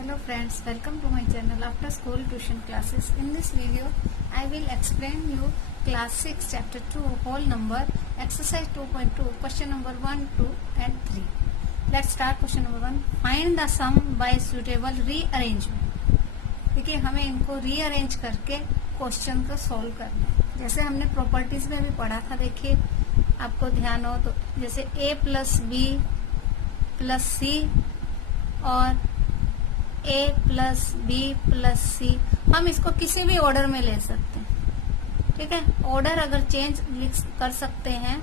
Hello friends, welcome to my channel After School Tuition Classes. In this video, I will explain you class 6 chapter 2 whole number exercise 2.2 question number 1, 2 and 3. Let's start question number 1. Find the sum by suitable rearrangement. देखिए हमें इनको rearrange करके question को solve करना है। जैसे हमने properties में भी पढ़ा था, देखिए आपको ध्यान हो तो जैसे a प्लस बी प्लस सी और a प्लस बी प्लस सी, हम इसको किसी भी ऑर्डर में ले सकते हैं। ठीक है, ऑर्डर अगर चेंज कर सकते हैं,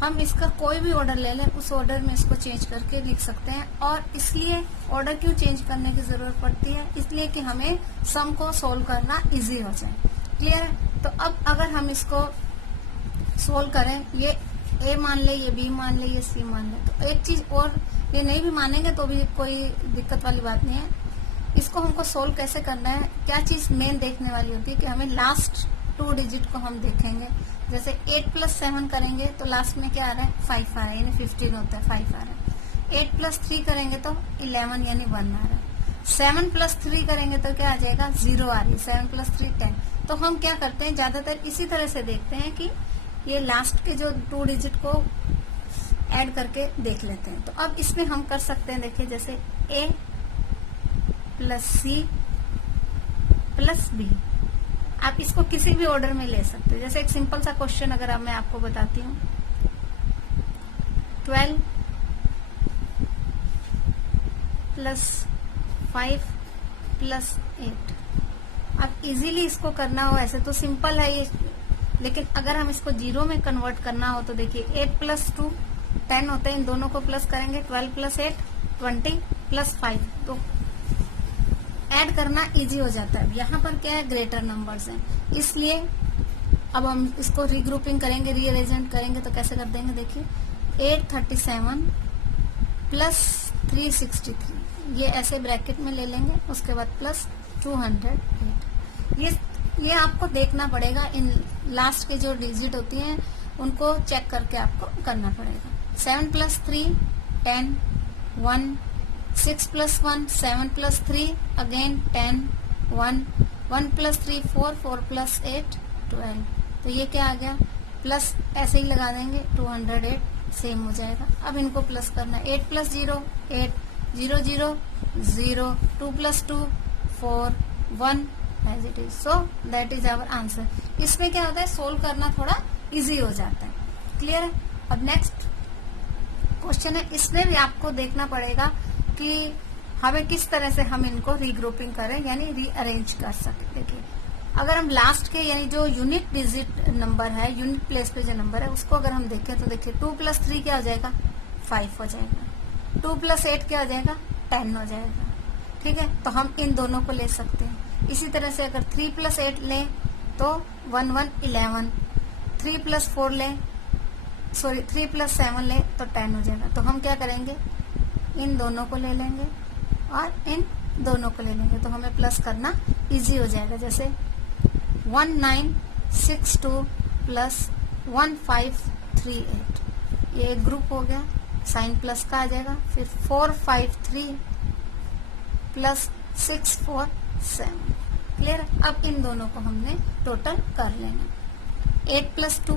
हम इसका कोई भी ऑर्डर ले लें, उस ऑर्डर में इसको चेंज करके लिख सकते हैं। और इसलिए ऑर्डर क्यों चेंज करने की जरूरत पड़ती है? इसलिए कि हमें सम को सोल्व करना इजी हो जाए। क्लियर है? तो अब अगर हम इसको सोल्व करें, ये a मान ले, ये b मान ले, ये c मान ले, तो एक चीज और, ये नहीं भी मानेंगे तो भी कोई दिक्कत वाली बात नहीं है। इसको हमको सोल्व कैसे करना है, क्या चीज मेन देखने वाली होती है कि हमें लास्ट 2 डिजिट को हम देखेंगे। जैसे 8 प्लस 7 करेंगे तो लास्ट में क्या आ रहा है, 5 आ रहा है, यानी 15 होता है, 5 आ रहा है। 8 प्लस 3 करेंगे तो 11 यानी 1 आ रहा है। 7 प्लस 3 करेंगे तो क्या आ जाएगा, 0 आ रही है। 7 प्लस 3 10। तो हम क्या करते हैं, ज्यादातर इसी तरह से देखते हैं कि ये लास्ट के जो 2 डिजिट को ऐड करके देख लेते हैं। तो अब इसमें हम कर सकते हैं, देखिए जैसे a plus C plus B, आप इसको किसी भी ऑर्डर में ले सकते हैं। जैसे एक सिंपल सा क्वेश्चन अगर अब मैं आपको बताती हूँ, 12 प्लस 5 प्लस 8। अब इजीली इसको करना हो, ऐसे तो सिंपल है ये, लेकिन अगर हम इसको जीरो में कन्वर्ट करना हो तो देखिए 8 प्लस 2 10 होते हैं, इन दोनों को प्लस करेंगे, 12 प्लस 8 20 प्लस 5, तो ऐड करना इजी हो जाता है। यहाँ पर क्या है, ग्रेटर नंबर्स हैं, इसलिए अब हम इसको रीग्रुपिंग करेंगे, रीअरेंजमेंट करेंगे तो कैसे कर देंगे, देखिए 837 प्लस 363, ये ऐसे ब्रैकेट में ले लेंगे, उसके बाद प्लस 208। ये आपको देखना पड़ेगा, इन लास्ट के जो डिजिट होती हैं उनको चेक करके आपको करना पड़ेगा। 7 plus 3 10 1, 6 plus 1 7 plus 3 again 10 1, 1 plus 3 4, 4 plus 8 12। तो ये क्या आ गया, प्लस ऐसे ही लगा देंगे, 208 सेम हो जाएगा। अब इनको प्लस करना है, 8 plus 0 8 0 0 0, 2 plus 2 4 1 as it is. So that is our answer. इसमें क्या होता है, सोल्व करना थोड़ा इजी हो जाता है। क्लियर है? अब नेक्स्ट क्वेश्चन है, इसमें भी आपको देखना पड़ेगा कि हमें किस तरह से हम इनको रीग्रुपिंग करें, यानी रीअरेंज कर सके। देखिए अगर हम लास्ट के यानी जो यूनिट डिजिट नंबर है, यूनिट प्लेस पे जो नंबर है, उसको अगर हम देखें तो देखिए 2 प्लस 3 क्या हो जाएगा, 5 हो जाएगा। 2 प्लस 8 क्या हो जाएगा, 10 हो जाएगा। ठीक है, तो हम इन दोनों को ले सकते हैं। इसी तरह से अगर 3 प्लस 8 लें तो 1 1 11, 3 प्लस 4 लें, सॉरी 3 प्लस 7 लें तो 10 हो जाएगा। तो हम क्या करेंगे, इन दोनों को ले लेंगे और इन दोनों को ले लेंगे, तो हमें प्लस करना इजी हो जाएगा। जैसे 1962 प्लस 1538, ये एक ग्रुप हो गया, साइन प्लस का आ जाएगा। फिर 453 प्लस 647। क्लियर? अब इन दोनों को हमने टोटल कर लेना। 8 plus 2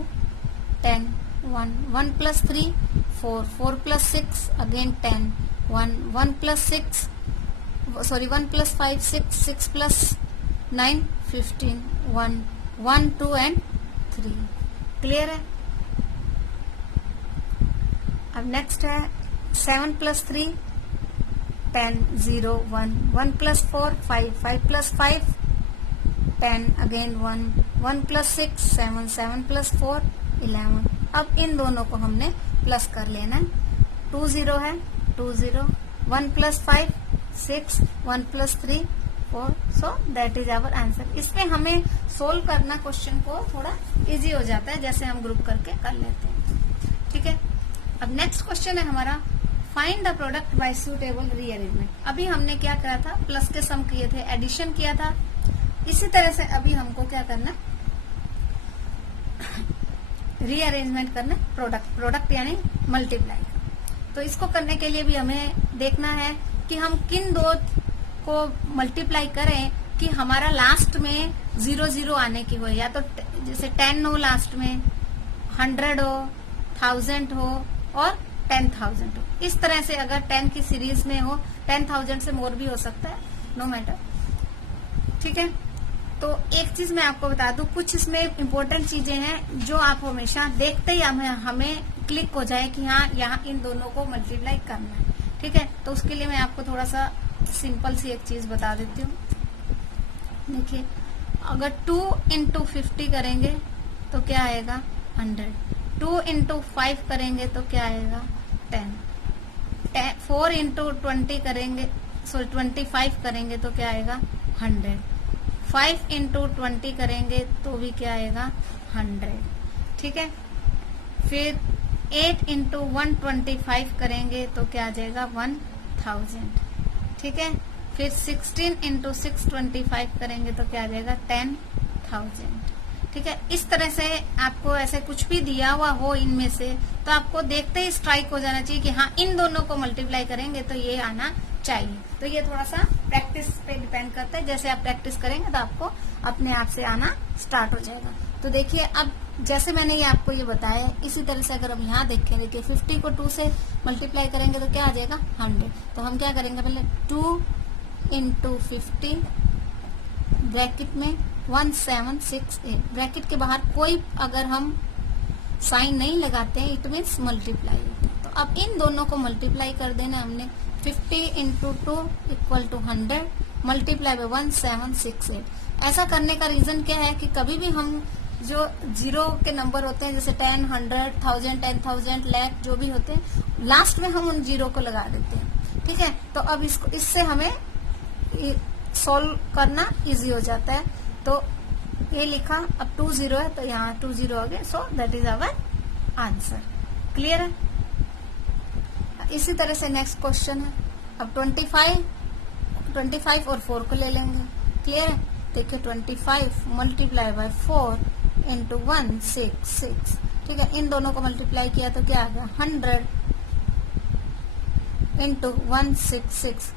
10 1, 1 plus 3 4, 4 plus 6 again 10 1, 1 plus 6 sorry 1 plus 5 6, 6 plus 9 15 1 1 2 and 3। Clear है? अब नेक्स्ट है 7 plus 3 10 0 1, 1 plus 4 5, 5 plus 5 10 again 1, 1 plus 6 7, 7 plus 4 11। अब इन दोनों को हमने प्लस कर लेना है। 2 0 है, 2 0, 1 plus 5 6, 1 plus 3 4। So that is our answer. इसमें हमें सोल्व करना क्वेश्चन को थोड़ा इजी हो जाता है, जैसे हम ग्रुप करके कर लेते हैं। ठीक है, अब नेक्स्ट क्वेश्चन है हमारा, find the product bye suitable rearrangement. अभी हमने क्या करा था, प्लस के सम किए थे, एडिशन किया था। इसी तरह से अभी हमको क्या करना, रीअरेंजमेंट करना, प्रोडक्ट यानी मल्टीप्लाई। तो इसको करने के लिए भी हमें देखना है कि हम किन दो को मल्टीप्लाई करें कि हमारा लास्ट में 0 0 आने की हो, या तो जैसे 10 हो लास्ट में, 100 हो, 1000 हो और 10,000 हो। इस तरह से अगर 10 की सीरीज में हो, 10,000 से मोर भी हो सकता है, नो मैटर। ठीक है, तो एक चीज मैं आपको बता दूं, कुछ इसमें इंपॉर्टेंट चीजें हैं जो आप हमेशा देखते ही हमें क्लिक हो जाए कि हाँ यहाँ इन दोनों को मल्टीप्लाई करना है। ठीक है, तो उसके लिए मैं आपको थोड़ा सा सिंपल सी एक चीज बता देती हूँ। देखिए, अगर 2 into 50 करेंगे तो क्या आएगा 100, 2 into 5 करेंगे तो क्या आएगा 10, 4 into 20 करेंगे, सॉरी 25 करेंगे तो क्या आएगा 100, 5 into 20 करेंगे तो भी क्या आएगा 100। ठीक है, फिर 8 into 125 करेंगे तो क्या आ जाएगा 1000। ठीक है, फिर 16 into 625 करेंगे तो क्या आ जाएगा 10,000। ठीक है, इस तरह से आपको ऐसे कुछ भी दिया हुआ हो इनमें से तो आपको देखते ही स्ट्राइक हो जाना चाहिए कि हाँ इन दोनों को मल्टीप्लाई करेंगे तो ये आना चाहिए। तो ये थोड़ा सा प्रैक्टिस पे डिपेंड करता है, जैसे आप प्रैक्टिस करेंगे तो आपको अपने आप से आना स्टार्ट हो जाएगा। तो देखिए, अब जैसे मैंने ये आपको ये बताया, इसी तरह से अगर हम यहाँ देखें, देखिए 50 को 2 से मल्टीप्लाई करेंगे तो क्या आ जाएगा 100। तो हम क्या करेंगे, पहले 2 into 50 ब्रैकेट में 1768, ब्रैकेट के बाहर कोई अगर हम साइन नहीं लगाते हैं, इट मीन्स मल्टीप्लाई होता है। तो अब इन दोनों को मल्टीप्लाई कर देना हमने, 50 into 2 equal to 100 multiply by 1768। ऐसा करने का रीजन क्या है कि कभी भी हम जो जीरो के नंबर होते हैं, जैसे 10, 100, 1000, 10,000, लाख जो भी होते हैं, लास्ट में हम उन जीरो को लगा देते हैं। ठीक है, तो अब इससे हमें सॉल्व करना इजी हो जाता है। तो ये लिखा, अब 2 0 है तो यहाँ 2 0 हो गए, so that is our answer. Clear है? इसी तरह से नेक्स्ट क्वेश्चन है, अब 25 और 4 को ले लेंगे। क्लियर है? देखिए 25 मल्टीप्लाई बाय 4 इंटू 166। ठीक है, इन दोनों को मल्टीप्लाई किया तो क्या आ गया 100 इंटू 166।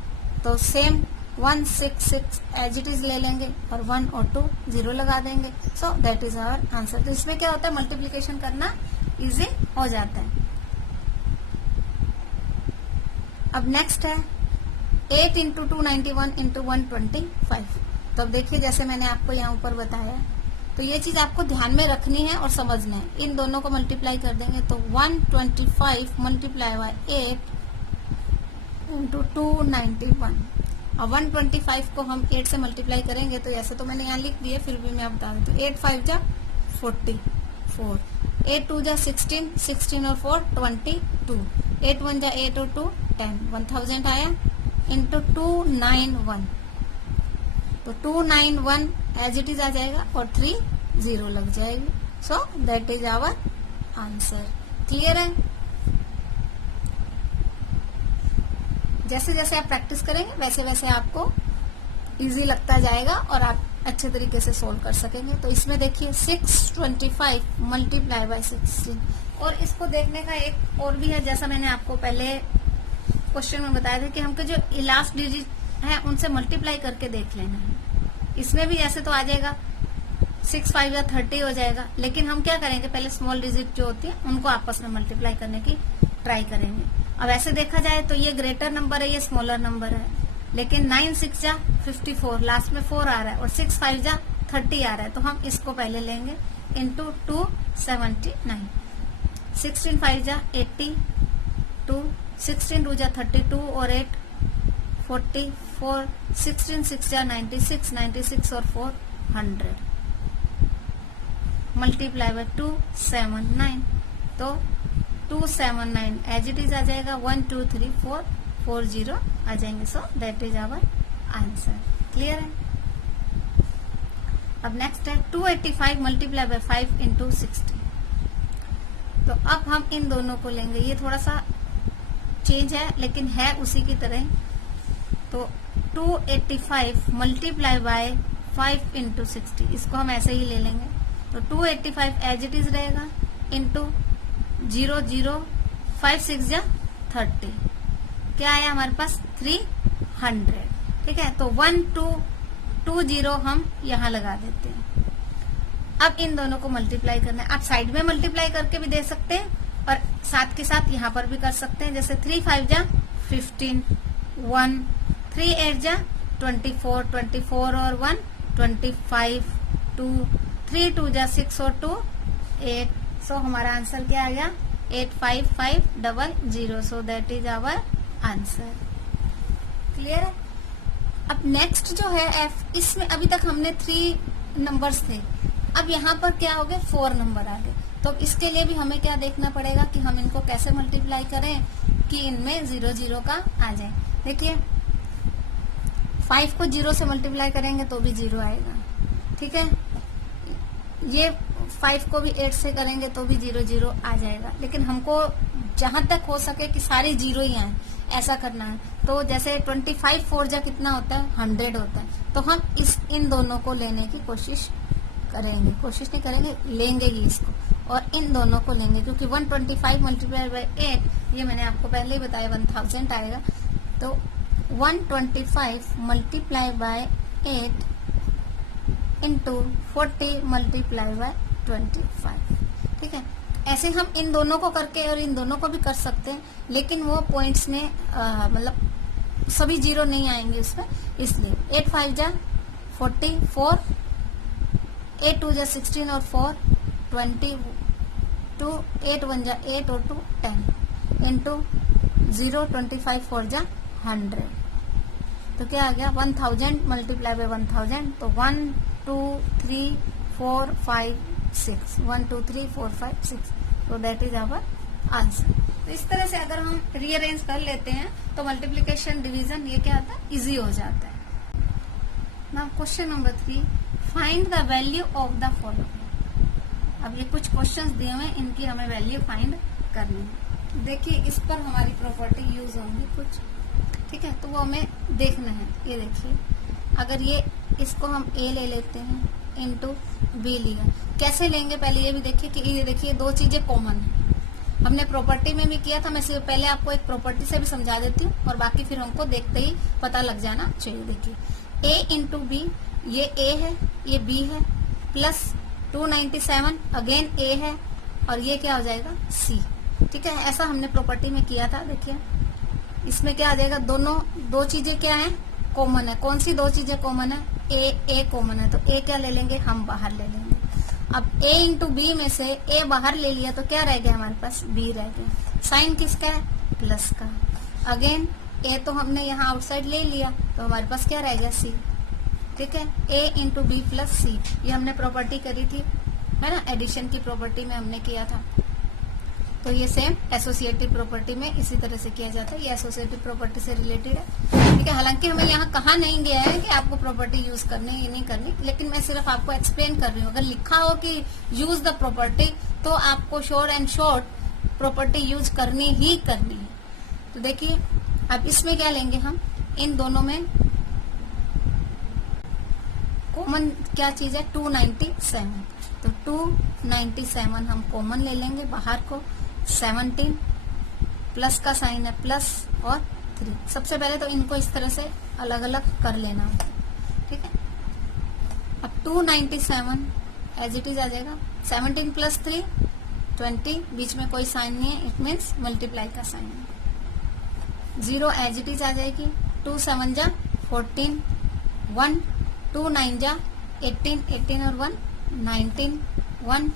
तो सेम 166 एज इट इज ले लेंगे और 1 और 2 0 लगा देंगे। So that is our answer. तो इसमें क्या होता है, मल्टीप्लीकेशन करना इजी हो जाता है। अब नेक्स्ट है 8 इंटू 291 इंटू 125। तो अब देखिए, जैसे मैंने आपको यहाँ ऊपर बताया, तो ये चीज आपको ध्यान में रखनी है और समझना है। इन दोनों को मल्टीप्लाई कर देंगे तो 125 मल्टीप्लाई बाय 8 इंटू 291। और 125 को हम 8 से मल्टीप्लाई करेंगे तो ऐसे तो मैंने यहाँ लिख दिया, फिर भी मैं आप बता देती हूँ। 8 5 जा 44, 8 2 जा 16, 16 और 4 22, 8 1 जा 8 और 2 10, 1000 आया इंटू 291। तो 291 एज इट इज आ जाएगा और 3 0 लग जाएगी। So that is our answer. Clear है? जैसे जैसे आप प्रैक्टिस करेंगे वैसे वैसे आपको इजी लगता जाएगा और आप अच्छे तरीके से सोल्व कर सकेंगे। तो इसमें देखिए 625 मल्टीप्लाई बाय 16, और इसको देखने का एक और भी है, जैसा मैंने आपको पहले क्वेश्चन में बताया था कि हमको जो लास्ट डिजिट है उनसे मल्टीप्लाई करके देख लेना है। इसमें भी ऐसे तो आ जाएगा 6 5 या 30 हो जाएगा, लेकिन हम क्या करेंगे, पहले स्मॉल डिजिट जो होती है उनको आपस में मल्टीप्लाई करने की ट्राई करेंगे। अब ऐसे देखा जाए तो ये ग्रेटर नंबर है, ये स्मॉलर नंबर है, लेकिन 9 6 जा 54, लास्ट में 4 आ रहा है, और 6 5 जा 30 आ रहा है। तो हम इसको पहले लेंगे इंटू 279, 16 5 जा 82, 16 2 जा 32 और 8 44, 16 6 जा 96, 96 और 4 100 मल्टीप्लाई बाय 279। तो 279 एज इट इज आ जाएगा, 1 2 3 4 4 0 आ जाएंगे। So that is our answer. Clear है? अब नेक्स्ट है 285 मल्टीप्लाई बाय 5 इंटू 60। तो अब हम इन दोनों को लेंगे, ये थोड़ा सा चेंज है लेकिन है उसी की तरह। तो 285 मल्टीप्लाई बाय 5 इंटू 60, इसको हम ऐसे ही ले लेंगे। तो 285 एज इट इज रहेगा इंटू 0 0 5 6 जा 30, क्या आया हमारे पास 3 100, ठीक है। तो 1 2 2 0 हम यहाँ लगा देते हैं। अब इन दोनों को मल्टीप्लाई करना है। आप साइड में मल्टीप्लाई करके भी दे सकते हैं और साथ के साथ यहाँ पर भी कर सकते हैं। जैसे 3 5 जा 15, 1 3 8 जा 24, 24 और 1 25, 2 3 2 जा 6 और 2 8। सो हमारा आंसर क्या आएगा 85500। So that is our answer. Clear है। अब नेक्स्ट जो है एफ, इसमें अभी तक हमने 3 नंबर्स थे, अब यहाँ पर क्या हो गए 4 नंबर आ गए। तो इसके लिए भी हमें क्या देखना पड़ेगा कि हम इनको कैसे मल्टीप्लाई करें कि इनमें 0 0 का आ जाए। देखिए 5 को 0 से मल्टीप्लाई करेंगे तो भी 0 आएगा, ठीक है। ये 5 को भी 8 से करेंगे तो भी 0 0 आ जाएगा। लेकिन हमको जहां तक हो सके कि सारे 0 ही आए ऐसा करना है। तो जैसे 25 4 जा कितना होता है 100 होता है। तो हम इन दोनों को लेने की कोशिश करेंगे, कोशिश नहीं करेंगे, लेंगे ही इसको और इन दोनों को लेंगे, क्योंकि 125 मल्टीप्लाई बाय 8 ये मैंने आपको पहले ही बताया 1000 आएगा। तो 125 multiply by 8 into 40 multiply by 25, ठीक है। ऐसे हम इन दोनों को करके और इन दोनों को भी कर सकते हैं, लेकिन वो पॉइंट्स में मतलब सभी 0 नहीं आएंगे उसमें, इसलिए 8 5 जा 44, 8 2 जा 16 और 4 22, 8 1 जा 8 और 2 10 इंटू 0 25 4 जा 100। तो क्या आ गया 1000 मल्टीप्लाई बाय 1000। तो 1 2 3 4 5 6 1 2 3 4 5 6। तो दैट इज आवर आंसर। तो इस तरह से अगर हम रीअरेंज कर लेते हैं तो मल्टीप्लिकेशन डिवीजन ये क्या आता है इजी हो जाता है। Now question number 3, find the value of the following. अब ये कुछ क्वेश्चंस दिए हुए हैं, इनकी हमें वैल्यू फाइंड करनी है। देखिए इस पर हमारी प्रॉपर्टी यूज होंगी कुछ, ठीक है। तो वो हमें देखना है। ये देखिए अगर ये इसको हम ए ले लेते हैं इंटू बी लिया, कैसे लेंगे पहले ये भी देखिए कि ये देखिए 2 चीजें कॉमन है। हमने प्रॉपर्टी में भी किया था, मैं सिर्फ पहले आपको एक प्रॉपर्टी से भी समझा देती हूँ और बाकी फिर हमको देखते ही पता लग जाना चाहिए। देखिए ए इंटू बी, ये ए है ये बी है, प्लस 297 अगेन ए है और ये क्या हो जाएगा सी, ठीक है। ऐसा हमने प्रॉपर्टी में किया था। देखिए इसमें क्या आ जाएगा, दोनों 2 चीजें क्या है कॉमन है। कौन सी 2 चीजें कॉमन है, ए कॉमन है, तो ए क्या ले लेंगे हम बाहर ले लेंगे। अब ए इंटू बी में से ए बाहर ले लिया तो क्या रह गया हमारे पास बी रह गया। साइन किसका है प्लस का। अगेन ए तो हमने यहाँ आउटसाइड ले लिया तो हमारे पास क्या रह गया सी, ठीक है। ए इंटू बी प्लस सी, ये हमने प्रॉपर्टी करी थी है ना, एडिशन की प्रॉपर्टी में हमने किया था। तो ये सेम एसोसिएटिव प्रॉपर्टी में इसी तरह से किया जाता है। ये एसोसिएटिव प्रॉपर्टी से रिलेटेड है, ठीक है। हालांकि हमें यहाँ कहा नहीं गया है कि आपको प्रॉपर्टी यूज करनी है नहीं करनी, लेकिन मैं सिर्फ आपको एक्सप्लेन कर रही हूँ। अगर लिखा हो कि यूज द प्रॉपर्टी तो आपको sure and short property use करनी ही करनी है। तो देखिए अब इसमें क्या लेंगे हम, इन दोनों में कॉमन क्या चीज है 297, तो 297 हम कॉमन ले लेंगे बाहर को। 17 प्लस का साइन है प्लस और 3। सबसे पहले तो इनको इस तरह से अलग अलग कर लेना होता है, ठीक है। अब 297 एज इट इज आ जाएगा। 17 प्लस 3 20, बीच में कोई साइन नहीं है, इट मीन्स मल्टीप्लाई का साइन है। 0 एज इट इज आ जाएगी। 2 7 जा 14, 1 2 9 जा 18, 18 और 1 19, 1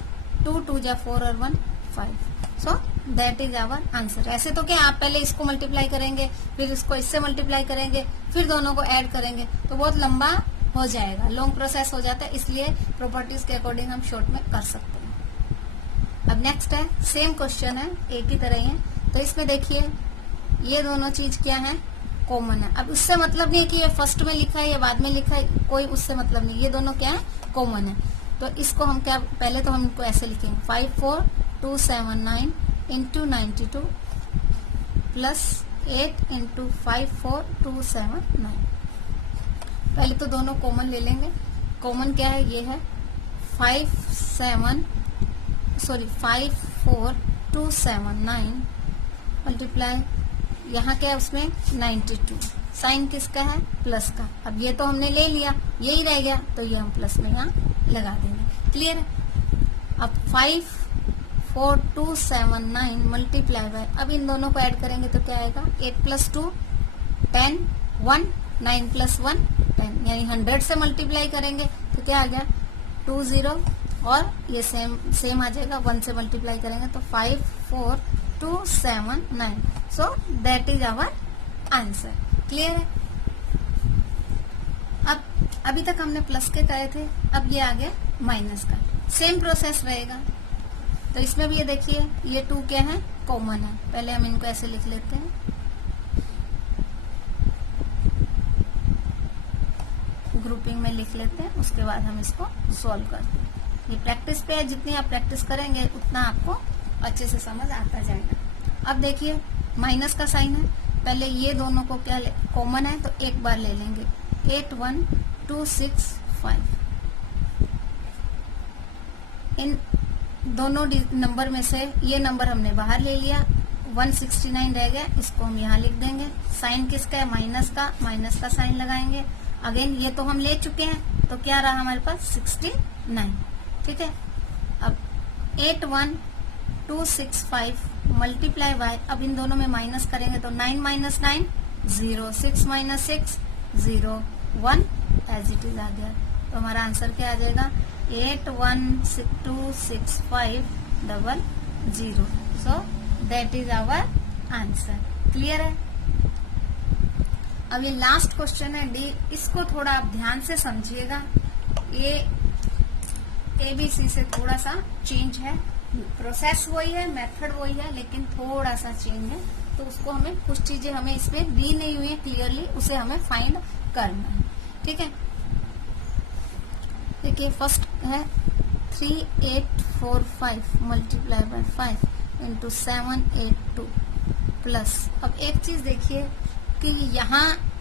2 2 जा 4 और 1 5। So that is our answer. ऐसे तो क्या आप पहले इसको मल्टीप्लाई करेंगे फिर इसको इससे मल्टीप्लाई करेंगे फिर दोनों को ऐड करेंगे तो बहुत लंबा हो जाएगा, लॉन्ग प्रोसेस हो जाता है, इसलिए प्रॉपर्टीज के अकॉर्डिंग हम शॉर्ट में कर सकते हैं। अब नेक्स्ट है सेम क्वेश्चन है, एक ही तरह ही है। तो इसमें देखिए ये दोनों चीज क्या है कॉमन है। अब उससे मतलब नहीं है कि ये फर्स्ट में लिखा है या बाद में लिखा है, कोई उससे मतलब नहीं, ये दोनों क्या है कॉमन है। तो इसको हम क्या पहले तो हम इनको ऐसे लिखेंगे 54279 इंटू 92 प्लस 8 इंटू 54279। पहले तो दोनों कॉमन ले लेंगे। कॉमन क्या है ये है 54279 मल्टीप्लाई यहाँ क्या है उसमें 92 साइन किसका है, प्लस का। अब ये तो हमने ले लिया, यही रह गया, तो ये हम प्लस में यहाँ लगा देंगे। क्लियर है। अब 5 4 2 7 9 मल्टीप्लाई बाय, अब इन दोनों को ऐड करेंगे तो क्या आएगा, 8 + 2 10 1 9 + 1 10, यानी 100 से मल्टीप्लाई करेंगे तो क्या आ गया 2 0, और ये सेम आ जाएगा, 1 से मल्टीप्लाई करेंगे तो 5 4 2 7 9। So that is our answer. Clear है। अब अभी तक हमने प्लस के करे थे, अब ये आ गया माइनस का। सेम प्रोसेस रहेगा। तो इसमें भी ये देखिए, ये 2 क्या है, कॉमन है। पहले हम इनको ऐसे लिख लेते हैं, ग्रुपिंग में लिख लेते हैं, उसके बाद हम इसको सॉल्व करते हैं। ये प्रैक्टिस पे है, जितनी आप प्रैक्टिस करेंगे उतना आपको अच्छे से समझ आता जाएगा। अब देखिए माइनस का साइन है, पहले ये दोनों को क्या कॉमन है तो एक बार ले लेंगे, 8 1 2 6 5। इन दोनों नंबर में से ये नंबर हमने बाहर ले लिया, 169 रह गया, इसको हम यहाँ लिख देंगे। साइन किसका है, माइनस का, माइनस का साइन लगाएंगे। अगेन ये तो हम ले चुके हैं, तो क्या रहा हमारे पास 69। ठीक है। अब 8 1 2 6 5 मल्टीप्लाई बाय, अब इन दोनों में माइनस करेंगे तो 9 - 9 0, 6 - 6 0 1 एज इट इज आ गया। तो हमारा आंसर क्या आ जाएगा, 8 1 2 6 5 0 0। So that is our answer. Clear है। अब ये लास्ट क्वेश्चन है डी, इसको थोड़ा आप ध्यान से समझिएगा। ये ABC से थोड़ा सा चेंज है, प्रोसेस वही है, मेथड वही है, लेकिन थोड़ा सा चेंज है। तो उसको हमें कुछ चीजें हमें इसमें दी नहीं हुई है क्लियरली, उसे हमें फाइंड करना है। ठीक है। देखिए फर्स्ट है 3 8 4 5 मल्टीप्लाई बाय 5 इंटू 7 8 2 प्लस। अब एक चीज देखिए कि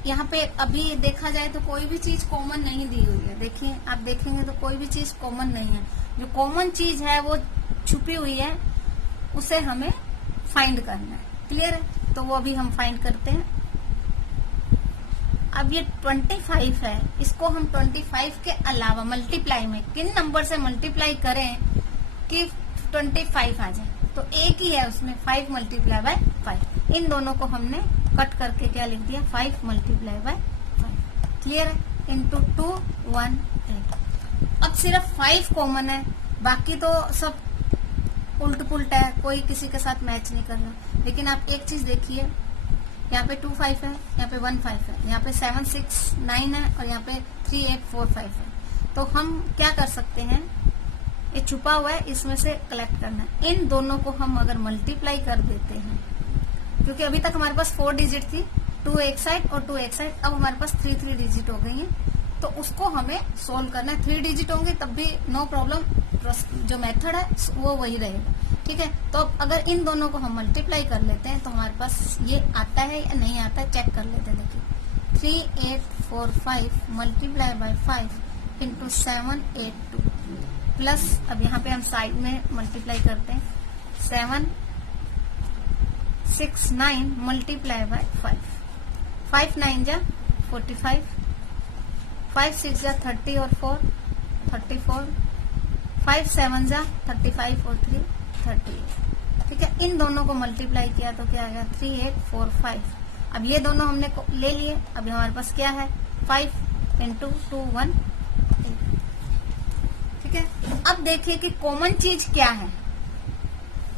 यहाँ पे अभी देखा जाए तो कोई भी चीज कॉमन नहीं दी हुई है। देखिए आप देखेंगे तो कोई भी चीज कॉमन नहीं है। जो कॉमन चीज है वो छुपी हुई है, उसे हमें फाइंड करना है। क्लियर है। तो वो अभी हम फाइंड करते हैं। अब ये 25 है, इसको हम 25 के अलावा मल्टीप्लाई में किन नंबर से मल्टीप्लाई करें कि 25 आ जाए, तो एक ही है उसमें 5 मल्टीप्लाई बाय 5। इन दोनों को हमने कट करके क्या लिख दिया, 5 मल्टीप्लाई बाय 5। क्लियर है। इंटू 2 1 8। अब सिर्फ 5 कॉमन है, बाकी तो सब उल्ट पुल्ट है, कोई किसी के साथ मैच नहीं कर रहा। लेकिन आप एक चीज देखिए, यहाँ पे 2 5 है, यहाँ पे 1 5 है, यहाँ पे 7 6 9 है, और यहाँ पे 3 8 4 5 है। तो हम क्या कर सकते हैं, ये छुपा हुआ है, इसमें से कलेक्ट करना है। इन दोनों को हम अगर मल्टीप्लाई कर देते हैं, क्योंकि अभी तक हमारे पास 4 डिजिट थी, 2 एक साइड और 2 एक साइड, अब हमारे पास 3 डिजिट हो गई है। तो उसको हमें सोल्व करना है। 3 डिजिट होंगे तब भी नो प्रॉब्लम, जो मेथड है वो वही रहेगा। ठीक है। तो अब अगर इन दोनों को हम मल्टीप्लाई कर लेते हैं तो हमारे पास ये आता है या नहीं आता है, चेक कर लेते हैं। देखिए 3 8 4 5 मल्टीप्लाई बाय 5 इंटू 7 8 2 प्लस, अब यहाँ पे हम साइड में मल्टीप्लाई करते हैं, 7 6 9 मल्टीप्लाई बाय 5, 5 9 जा 45, 5 6 जा 30 और 4 34, 5 7 जा 35 और 3 38। ठीक है। इन दोनों को मल्टीप्लाई किया तो क्या आ गया, 3 8 4 5। अब ये दोनों हमने ले लिए, अभी हमारे पास क्या है, 5 इंटू 2 1 8। ठीक है। अब देखिए कि कॉमन चीज क्या है,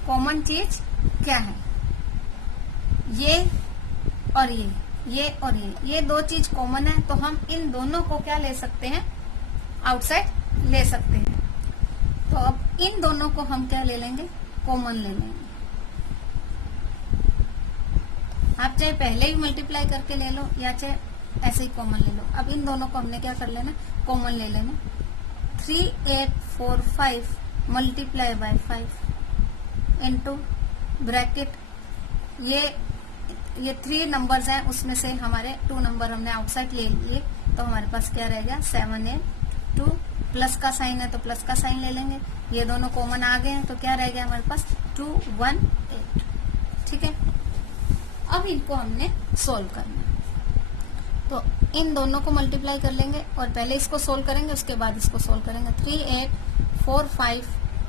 कॉमन चीज क्या है, ये और ये और ये दो चीज कॉमन है। तो हम इन दोनों को क्या ले सकते हैं, आउटसाइड ले सकते हैं। तो अब इन दोनों को हम क्या ले लेंगे, कॉमन ले लेंगे। आप चाहे पहले ही मल्टीप्लाई करके ले लो या चाहे ऐसे ही कॉमन ले लो। अब इन दोनों को हमने क्या कर लेना, कॉमन ले लेना। 3 8 4 5 मल्टीप्लाई बाय 5 इंटू ब्रैकेट, ये 3 नंबर्स हैं, उसमें से हमारे 2 नंबर हमने आउटसाइड ले लिए, तो हमारे पास क्या रह गया, 7 8 2। प्लस का साइन है तो प्लस का साइन ले लेंगे। ये दोनों कॉमन आ गए हैं तो क्या रह गया हमारे पास, 2 1 8। ठीक है। अब इनको हमने सोल्व करना है। तो इन दोनों को मल्टीप्लाई कर लेंगे और पहले इसको सोल्व करेंगे, उसके बाद इसको सोल्व करेंगे। 3 8 4 5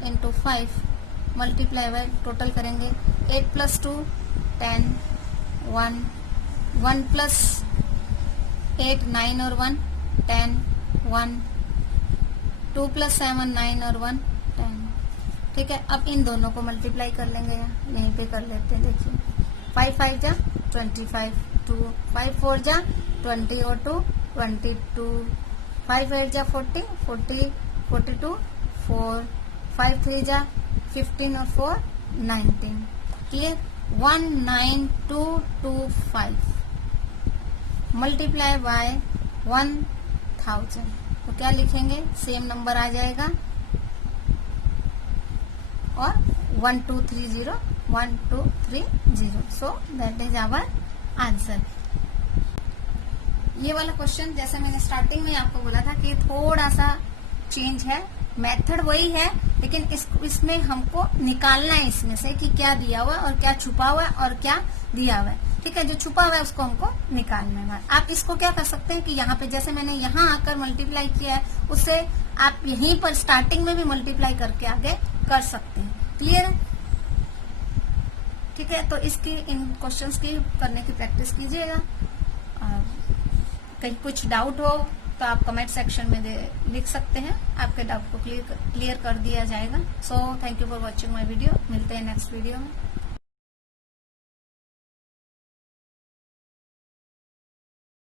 इंटू 5 मल्टीप्लाई बाय टोटल करेंगे। 8 प्लस 2 10 1 1 प्लस 8 9 और 1 10 1 2 प्लस 7 9 और 1 10। ठीक है, अब इन दोनों को मल्टीप्लाई कर लेंगे, यहीं पे कर लेते हैं। देखिए 5 5 जा 25 2 5 4 जा 20 और 2 22 5 8 जा 40 40 42 4 5 3 जा 15 और 4 19। क्लियर। 19225 मल्टीप्लाई बाय 1000, तो क्या लिखेंगे, सेम नंबर आ जाएगा और 1230 1230। So that is our answer. ये वाला क्वेश्चन जैसे मैंने स्टार्टिंग में आपको बोला था कि थोड़ा सा चेंज है, मेथड वही है, लेकिन इसमें हमको निकालना है इसमें से कि क्या दिया हुआ है और क्या छुपा हुआ है और क्या दिया हुआ है। ठीक है, जो छुपा हुआ है उसको हमको निकालना है। आप इसको क्या कर सकते हैं कि यहाँ पे जैसे मैंने यहाँ आकर मल्टीप्लाई किया है, उससे आप यहीं पर स्टार्टिंग में भी मल्टीप्लाई करके आगे कर सकते हैं। क्लियर है? ठीक है, तो इसकी इन क्वेश्चंस की करने की प्रैक्टिस कीजिएगा। कहीं कुछ डाउट हो तो आप कमेंट सेक्शन में लिख सकते हैं, आपके डाउट को क्लियर कर दिया जाएगा। So thank you for watching my video. मिलते हैं नेक्स्ट वीडियो में।